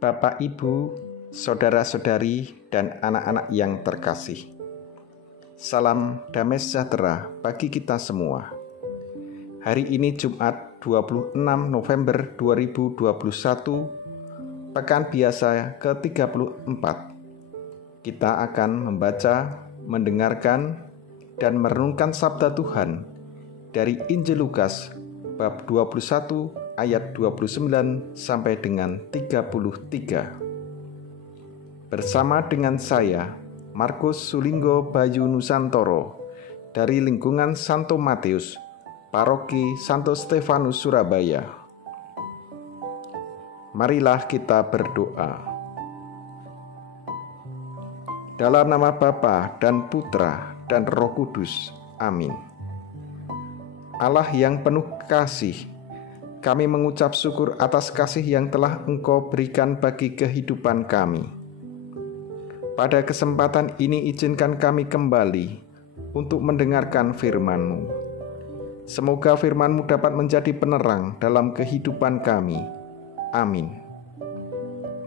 Bapak, Ibu, saudara-saudari, dan anak-anak yang terkasih. Salam damai sejahtera bagi kita semua. Hari ini Jumat 26 November 2021, Pekan Biasa ke-34. Kita akan membaca, mendengarkan, dan merenungkan sabda Tuhan dari Injil Lukas bab 21 ayat 29 sampai dengan 33. Bersama dengan saya, Markus Sulinggo Bayu Nusantoro, dari lingkungan Santo Matius, Paroki Santo Stefanus Surabaya. Marilah kita berdoa. Dalam nama Bapa dan Putra dan Roh Kudus. Amin. Allah yang penuh kasih, kami mengucap syukur atas kasih yang telah Engkau berikan bagi kehidupan kami. Pada kesempatan ini izinkan kami kembali untuk mendengarkan firman-Mu. Semoga firman-Mu dapat menjadi penerang dalam kehidupan kami. Amin.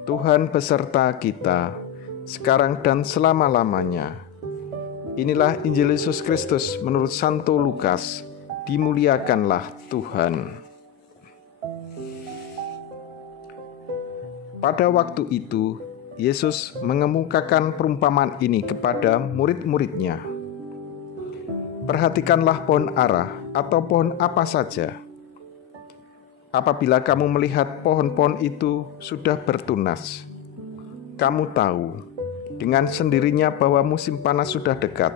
Tuhan beserta kita, sekarang dan selama-lamanya. Inilah Injil Yesus Kristus menurut Santo Lukas. Dimuliakanlah Tuhan. Pada waktu itu, Yesus mengemukakan perumpamaan ini kepada murid-muridnya. Perhatikanlah pohon ara atau pohon apa saja. Apabila kamu melihat pohon-pohon itu sudah bertunas, kamu tahu dengan sendirinya bahwa musim panas sudah dekat.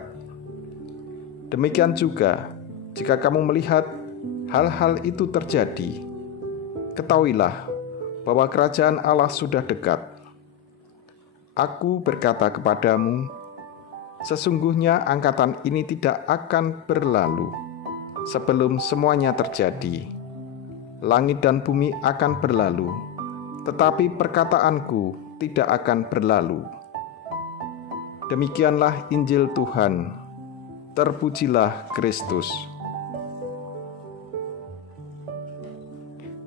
Demikian juga, jika kamu melihat hal-hal itu terjadi, ketahuilah bahwa kerajaan Allah sudah dekat. Aku berkata kepadamu, sesungguhnya angkatan ini tidak akan berlalu sebelum semuanya terjadi. Langit dan bumi akan berlalu, tetapi perkataanku tidak akan berlalu. Demikianlah Injil Tuhan. Terpujilah Kristus.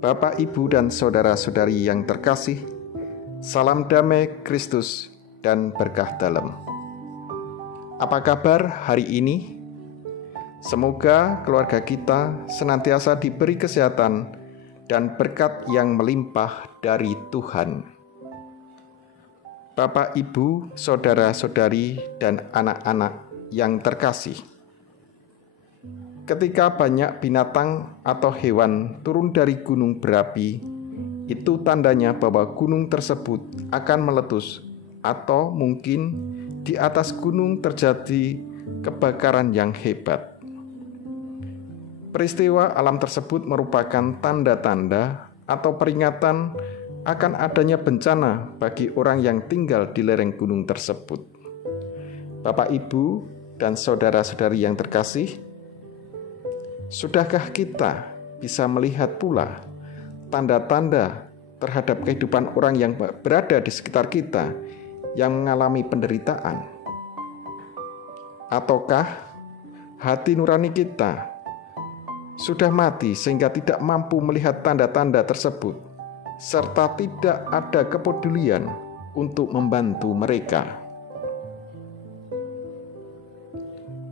Bapak, Ibu, dan saudara-saudari yang terkasih, salam damai Kristus dan berkah dalam. Apa kabar hari ini? Semoga keluarga kita senantiasa diberi kesehatan dan berkat yang melimpah dari Tuhan. Bapak, Ibu, saudara-saudari, dan anak-anak yang terkasih, ketika banyak binatang atau hewan turun dari gunung berapi, itu tandanya bahwa gunung tersebut akan meletus, atau mungkin di atas gunung terjadi kebakaran yang hebat. Peristiwa alam tersebut merupakan tanda-tanda atau peringatan akan adanya bencana bagi orang yang tinggal di lereng gunung tersebut. Bapak, Ibu, dan saudara-saudari yang terkasih, sudahkah kita bisa melihat pula tanda-tanda terhadap kehidupan orang yang berada di sekitar kita yang mengalami penderitaan? Ataukah hati nurani kita sudah mati sehingga tidak mampu melihat tanda-tanda tersebut, serta tidak ada kepedulian untuk membantu mereka?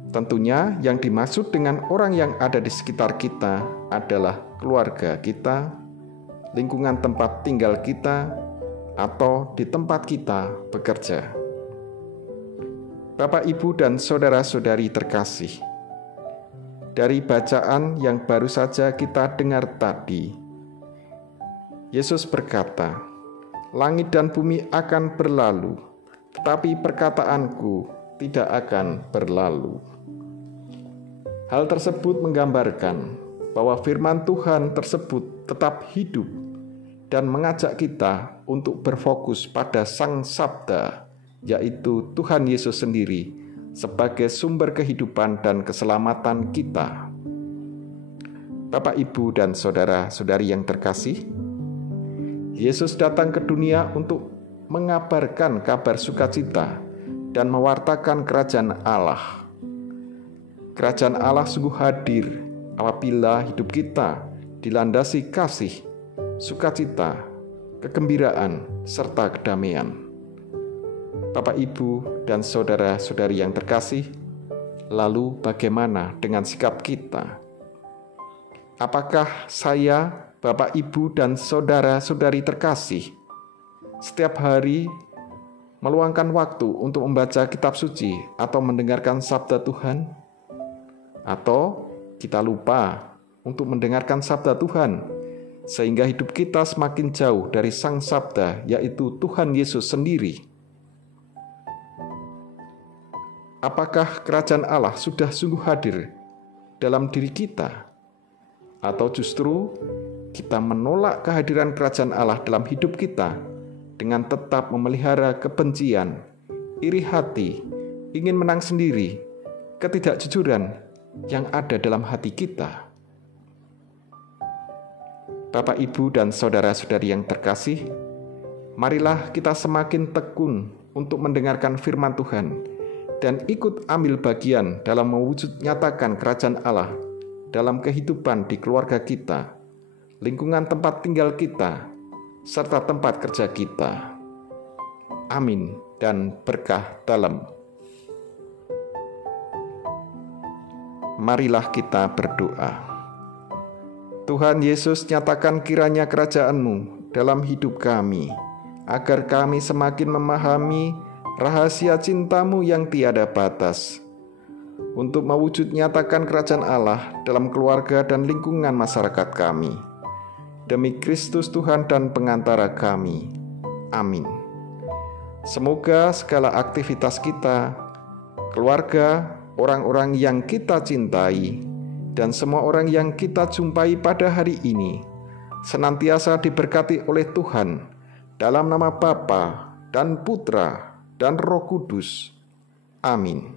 Tentunya yang dimaksud dengan orang yang ada di sekitar kita adalah keluarga kita, lingkungan tempat tinggal kita, atau di tempat kita bekerja. Bapak, Ibu, dan saudara-saudari terkasih, dari bacaan yang baru saja kita dengar tadi, Yesus berkata, "Langit dan bumi akan berlalu, tetapi perkataanku tidak akan berlalu." Hal tersebut menggambarkan bahwa firman Tuhan tersebut tetap hidup dan mengajak kita untuk berfokus pada Sang Sabda, yaitu Tuhan Yesus sendiri, sebagai sumber kehidupan dan keselamatan kita. Bapak, Ibu, dan saudara-saudari yang terkasih, Yesus datang ke dunia untuk mengabarkan kabar sukacita dan mewartakan kerajaan Allah. Kerajaan Allah sungguh hadir apabila hidup kita dilandasi kasih, sukacita, kegembiraan, serta kedamaian. Bapak, Ibu, dan saudara-saudari yang terkasih, lalu bagaimana dengan sikap kita? Apakah saya, Bapak, Ibu, dan saudara-saudari terkasih, setiap hari meluangkan waktu untuk membaca kitab suci atau mendengarkan sabda Tuhan? Atau kita lupa untuk mendengarkan sabda Tuhan, sehingga hidup kita semakin jauh dari Sang Sabda, yaitu Tuhan Yesus sendiri? Apakah kerajaan Allah sudah sungguh hadir dalam diri kita? Atau justru kita menolak kehadiran kerajaan Allah dalam hidup kita dengan tetap memelihara kebencian, iri hati, ingin menang sendiri, ketidakjujuran yang ada dalam hati kita? Bapak, Ibu, dan saudara-saudari yang terkasih, marilah kita semakin tekun untuk mendengarkan firman Tuhan dan ikut ambil bagian dalam mewujud nyatakan kerajaan Allah dalam kehidupan di keluarga kita, lingkungan tempat tinggal kita, serta tempat kerja kita. Amin dan berkah dalam. Marilah kita berdoa. Tuhan Yesus, nyatakan kiranya kerajaan-Mu dalam hidup kami, agar kami semakin memahami rahasia cinta-Mu yang tiada batas, untuk mewujud nyatakan kerajaan Allah dalam keluarga dan lingkungan masyarakat kami. Demi Kristus Tuhan dan pengantara kami. Amin. Semoga segala aktivitas kita, keluarga, orang-orang yang kita cintai, dan semua orang yang kita jumpai pada hari ini senantiasa diberkati oleh Tuhan dalam nama Bapa dan Putra dan Roh Kudus. Amin.